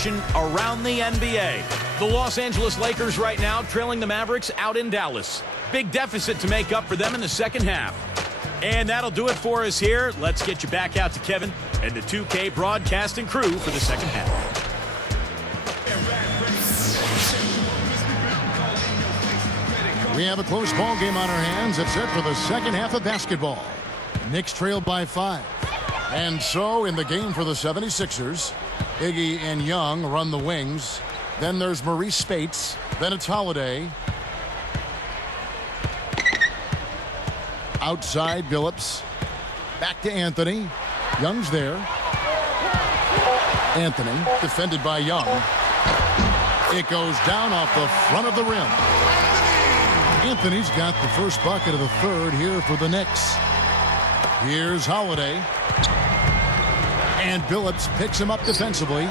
action around the NBA. The Los Angeles Lakers right now trailing the Mavericks out in Dallas. Big deficit to make up for them in the second half. And that'll do it for us here. Let's get you back out to Kevin and the 2K broadcasting crew for the second half. We have a close ball game on our hands. It's set for the second half of basketball. Knicks trailed by 5. And so in the game for the 76ers, Iggy and Young run the wings. Then there's Maurice Spates. Then it's Holiday. Outside Billups. Back to Anthony. Young's there. Anthony defended by Young. It goes down off the front of the rim. Anthony's got the first bucket of the third here for the Knicks. Here's Holiday. And Billups picks him up defensively.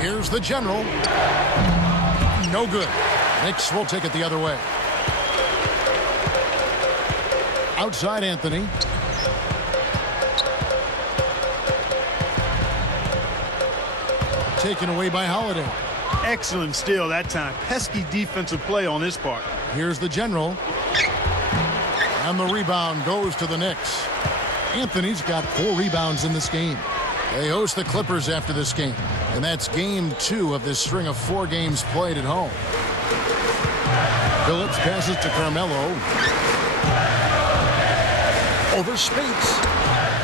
Here's the general. No good. Knicks will take it the other way. Outside Anthony. Taken away by Holiday. Excellent steal that time. Pesky defensive play on his part. Here's the general. And the rebound goes to the Knicks. Anthony's got 4 rebounds in this game. They host the Clippers after this game. And that's game 2 of this string of 4 games played at home. Billups passes to Carmelo. Over Spates.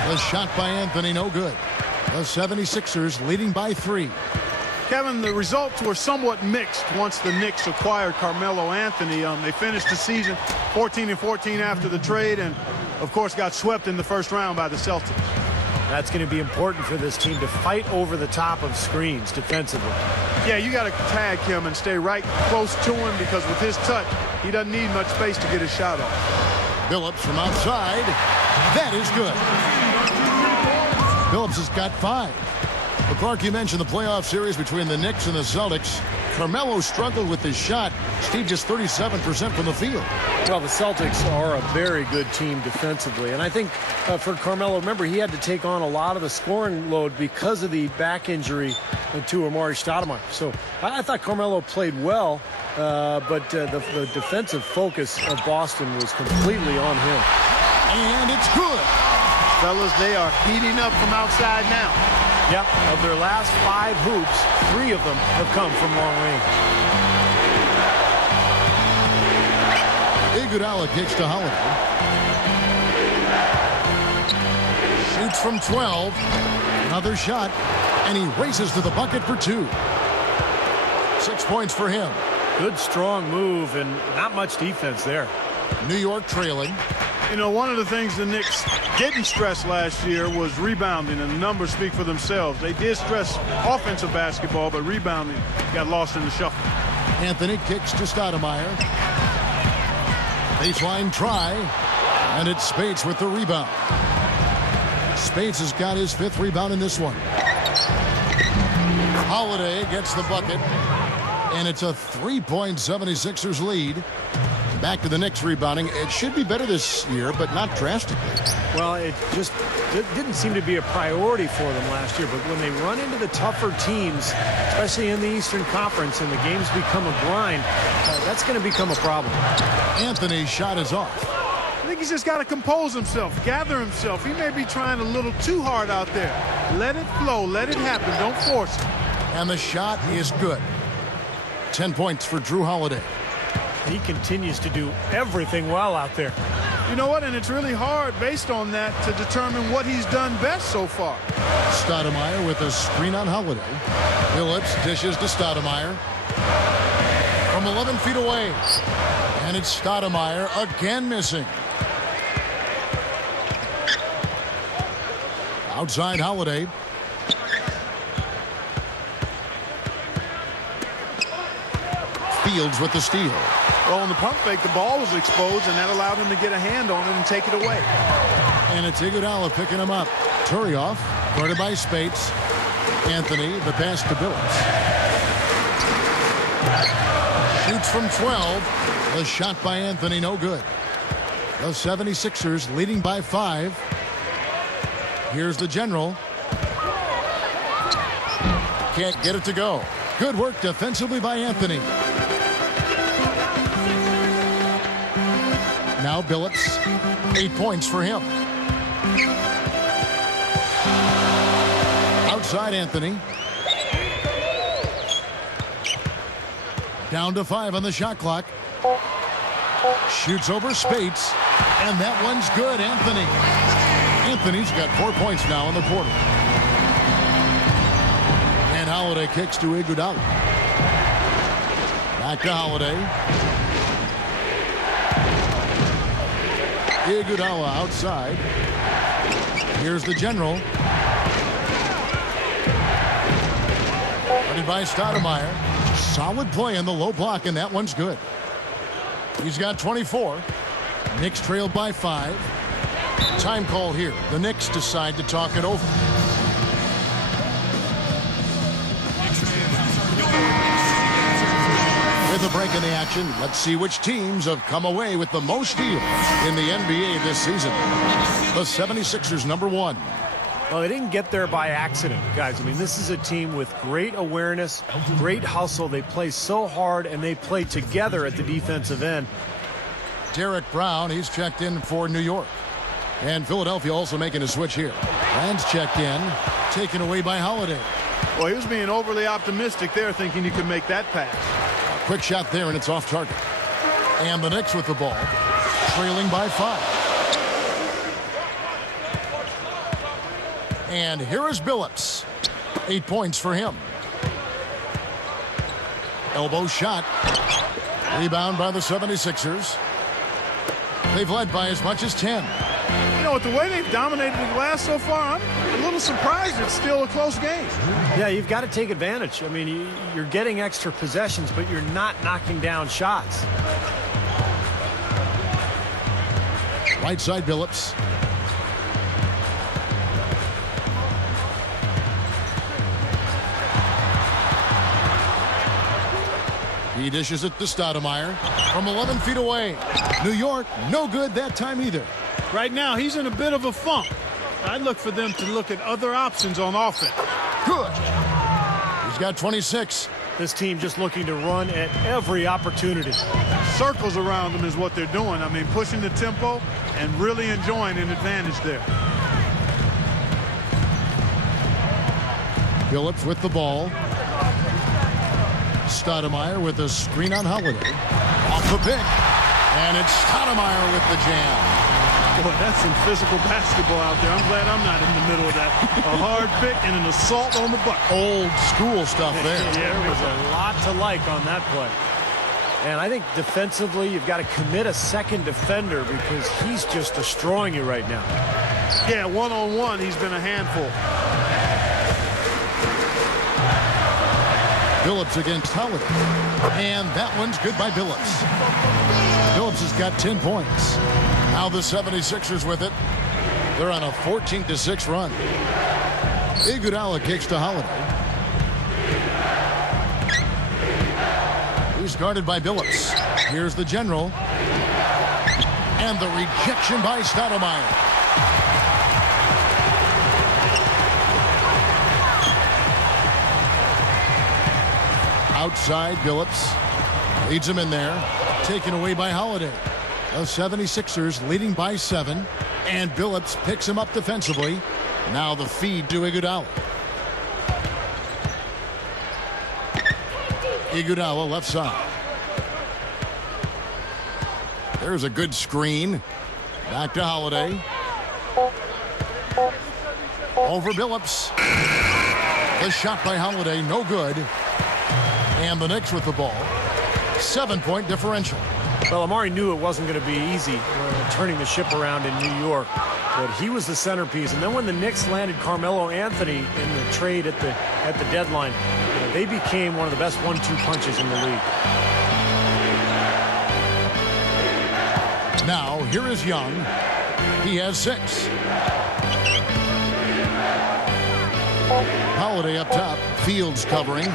The shot by Anthony, no good. The 76ers leading by 3. Kevin, the results were somewhat mixed once the Knicks acquired Carmelo Anthony. They finished the season 14-14 after the trade and, of course, got swept in the first round by the Celtics. That's going to be important for this team to fight over the top of screens defensively. Yeah, you got to tag him and stay right close to him because with his touch, he doesn't need much space to get his shot off. Billups from outside. That is good. Billups has got 5. But Clark, you mentioned the playoff series between the Knicks and the Celtics. Carmelo struggled with his shot. Steve, just 37% from the field. Well, the Celtics are a very good team defensively. And I think for Carmelo, remember, he had to take on a lot of the scoring load because of the back injury to Amar'e Stoudemire. So I thought Carmelo played well, but the defensive focus of Boston was completely on him. And it's good. Fellas, they are heating up from outside now. Yep, of their last 5 hoops, 3 of them have come from long range. Iguodala kicks to Holiday. Shoots from 12. Another shot. And he races to the bucket for 2. 6 points for him. Good, strong move and not much defense there. New York trailing. You know, one of the things the Knicks didn't stress last year was rebounding, and the numbers speak for themselves. They did stress offensive basketball, but rebounding got lost in the shuffle. Anthony kicks to Stoudemire. Baseline try, and it's Spates with the rebound. Spates has got his 5th rebound in this one. Holiday gets the bucket, and it's a 3-point 76ers lead. Back to the Knicks rebounding. It should be better this year, but not drastically. Well, it just didn't seem to be a priority for them last year. But when they run into the tougher teams, especially in the Eastern Conference, and the games become a grind, that's going to become a problem. Anthony's shot is off. I think he's just got to compose himself, gather himself. He may be trying a little too hard out there. Let it flow. Let it happen. Don't force it. And the shot is good. 10 points for Jrue Holiday. He continues to do everything well out there. You know what? And it's really hard based on that to determine what he's done best so far. Stoudemire with a screen on Holiday. Billups dishes to Stoudemire. From 11 feet away. And it's Stoudemire again missing. Outside Holiday. Fields with the steal. Well, on the pump fake, the ball was exposed, and that allowed him to get a hand on it and take it away. And it's Iguodala picking him up. Turioff, guarded by Spates. Anthony, the pass to Billups. Shoots from 12. The shot by Anthony, no good. The 76ers leading by 5. Here's the general. Can't get it to go. Good work defensively by Anthony. Now Billups, 8 points for him. Outside Anthony. Down to 5 on the shot clock. Shoots over Spates, and that one's good. Anthony's got 4 points now in the quarter. And Holiday kicks to Iguodala. Back to Holiday. Iguodala outside. Here's the general. Guarded by Stoudemire. Solid play in the low block, and that one's good. He's got 24. Knicks trailed by 5. Time call here. The Knicks decide to talk it over. With a break in the action, let's see which teams have come away with the most steals in the NBA this season. The 76ers, number 1. Well, they didn't get there by accident, guys. I mean, this is a team with great awareness, great hustle. They play so hard, and they play together at the defensive end. Derek Brown, he's checked in for New York. And Philadelphia also making a switch here. Rand's checked in, taken away by Holiday. Well, he was being overly optimistic there, thinking he could make that pass. Quick shot there, and it's off target. And the Knicks with the ball, trailing by 5. And here is Billups. 8 points for him. Elbow shot. Rebound by the 76ers. They've led by as much as 10. You know, with the way they've dominated the glass so far, I'm a little surprised it's still a close game. Yeah, you've got to take advantage. I mean, you're getting extra possessions, but you're not knocking down shots. Right side Billups. He dishes it to Stoudemire from 11 feet away. New York, no good that time either. Right now, he's in a bit of a funk. I'd look for them to look at other options on offense. Good. He's got 26. This team just looking to run at every opportunity. Circles around them is what they're doing. I mean, pushing the tempo and really enjoying an advantage there. Billups with the ball. Stoudemire with a screen on Holiday. Off the pick. And it's Stoudemire with the jam. Boy, that's some physical basketball out there. I'm glad I'm not in the middle of that. A hard pick and an assault on the bucket. Old school stuff there. Yeah, there was a lot to like on that play. And I think defensively, you've got to commit a second defender because he's just destroying you right now. Yeah, one-on-one, he's been a handful. Billups against Holiday. And that one's good by Billups. Billups has got 10 points. Now the 76ers with it. They're on a 14-6 run. Iguodala kicks to Holiday. He's guarded by Billups. Here's the general. And the rejection by Stoudemire. Outside, Billups leads him in there. Taken away by Holiday. The 76ers leading by 7. And Billups picks him up defensively. Now the feed to Iguodala. Iguodala left side. There's a good screen. Back to Holiday. Over Billups. The shot by Holiday, no good. And the Knicks with the ball. 7-point differential. Well, Amari knew it wasn't going to be easy turning the ship around in New York. But he was the centerpiece. And then when the Knicks landed Carmelo Anthony in the trade at the deadline, they became one of the best 1-2 punches in the league. Now, here is Young. He has 6. Holiday up top. Fields covering.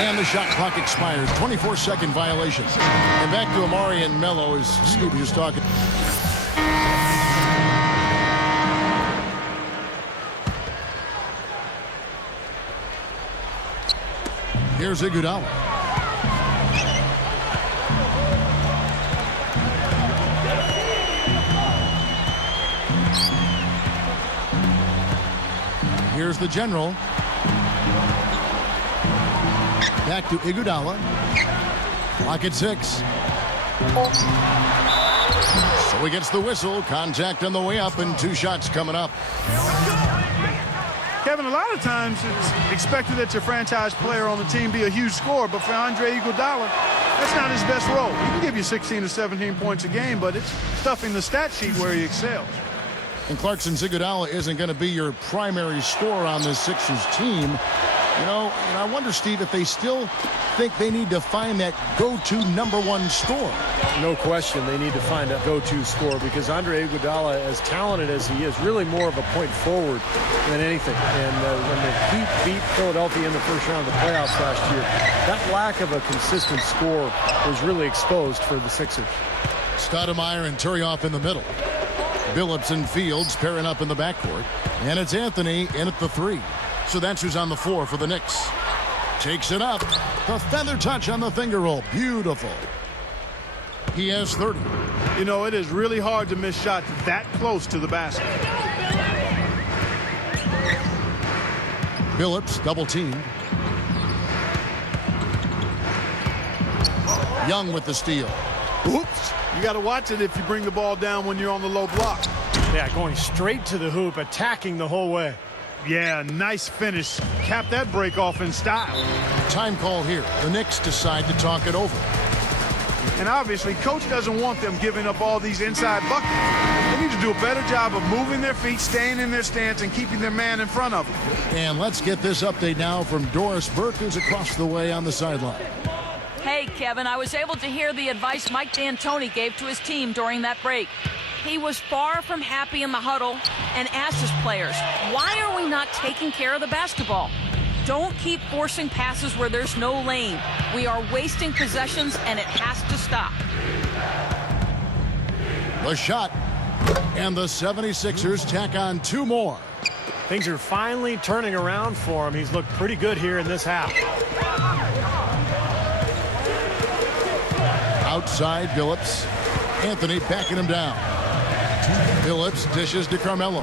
And the shot clock expires. 24-second violation. And back to Amari and Melo as Scooby is talking. Here's Iguodala. Here's the general. Back to Iguodala. Clock at 6. So he gets the whistle. Contact on the way up and 2 shots coming up. Kevin, a lot of times it's expected that your franchise player on the team be a huge scorer, but for Andre Iguodala, that's not his best role. He can give you 16 to 17 points a game, but it's stuffing the stat sheet where he excels. And Clarkson, Iguodala isn't going to be your primary scorer on this Sixers team. You know, and I wonder, Steve, if they still think they need to find that go-to #1 scorer. No question they need to find a go-to scorer because Andre Iguodala, as talented as he is, really more of a point forward than anything. And when the Heat beat Philadelphia in the first round of the playoffs last year, that lack of a consistent score was really exposed for the Sixers. Stoudemire and Turioff in the middle. Billups and Fields pairing up in the backcourt. And it's Anthony in at the 3. So that's who's on the floor for the Knicks. Takes it up. The feather touch on the finger roll. Beautiful. He has 30. You know, it is really hard to miss shots that close to the basket. Billups double teamed. Young with the steal. Oops. You got to watch it if you bring the ball down when you're on the low block. Yeah, going straight to the hoop, attacking the whole way. Yeah, nice finish. Cap that break off in style. Time call here. The Knicks decide to talk it over. And obviously, coach doesn't want them giving up all these inside buckets. They need to do a better job of moving their feet, staying in their stance, and keeping their man in front of them. And let's get this update now from Doris Burke, who's across the way on the sideline. Hey, Kevin, I was able to hear the advice Mike D'Antoni gave to his team during that break. He was far from happy in the huddle and asked his players, why are we not taking care of the basketball? Don't keep forcing passes where there's no lane. We are wasting possessions, and it has to stop. The shot. And the 76ers tack on 2 more. Things are finally turning around for him. He's looked pretty good here in this half. Outside, Billups. Anthony backing him down. Billups dishes to Carmelo.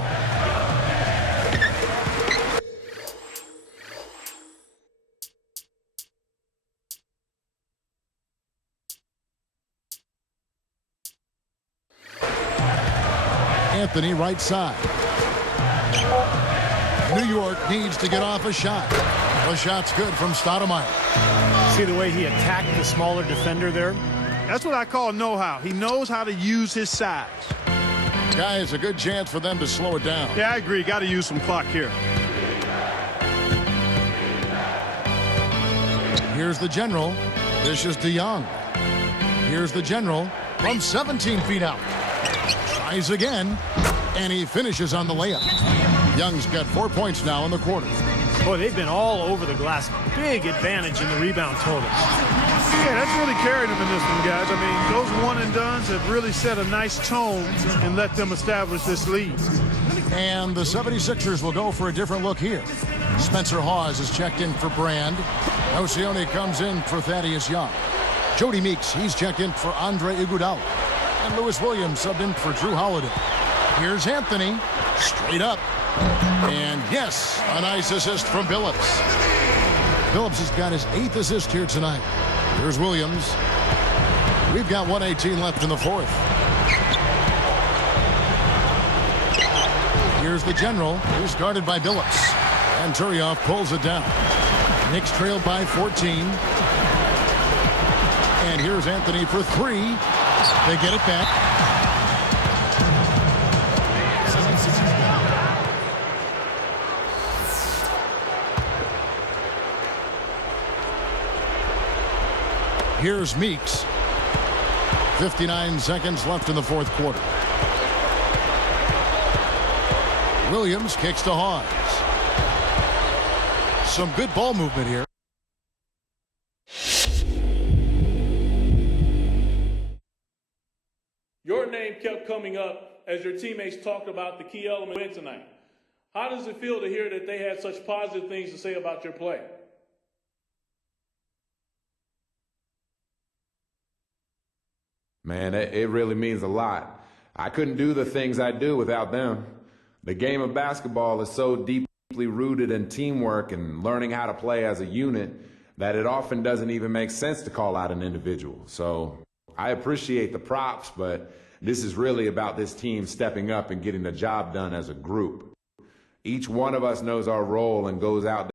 Anthony right side. New York needs to get off a shot. The shot's good from Stoudemire. See the way he attacked the smaller defender there? That's what I call know-how. He knows how to use his size. Guys, a good chance for them to slow it down. Yeah, I agree. Got to use some clock here. Here's the general. This is DeYoung. Here's the general from 17 feet out. Tries again, and he finishes on the layup. Young's got 4 points now in the quarter. Boy, they've been all over the glass. Big advantage in the rebound total. Yeah, that's really carried them in this one, guys. I mean, those one-and-dones have really set a nice tone and let them establish this lead. And the 76ers will go for a different look here. Spencer Hawes is checked in for Brand. Nocioni comes in for Thaddeus Young. Jody Meeks, he's checked in for Andre Iguodala. And Lewis Williams subbed in for Drew Holiday. Here's Anthony, straight up. And yes, a nice assist from Billups. Billups has got his 8th assist here tonight. Here's Williams. We've got 1:18 left in the 4th. Here's the general, who's guarded by Billups. And Turioff pulls it down. Knicks trailed by 14. And here's Anthony for 3. They get it back. Here's Meeks. 59 seconds left in the 4th quarter. Williams kicks to Hawes. Some good ball movement here. Your name kept coming up as your teammates talked about the key element win tonight. How does it feel to hear that they had such positive things to say about your play? Man, it really means a lot. I couldn't do the things I do without them. The game of basketball is so deeply rooted in teamwork and learning how to play as a unit that it often doesn't even make sense to call out an individual. So I appreciate the props, but this is really about this team stepping up and getting the job done as a group. Each one of us knows our role and goes out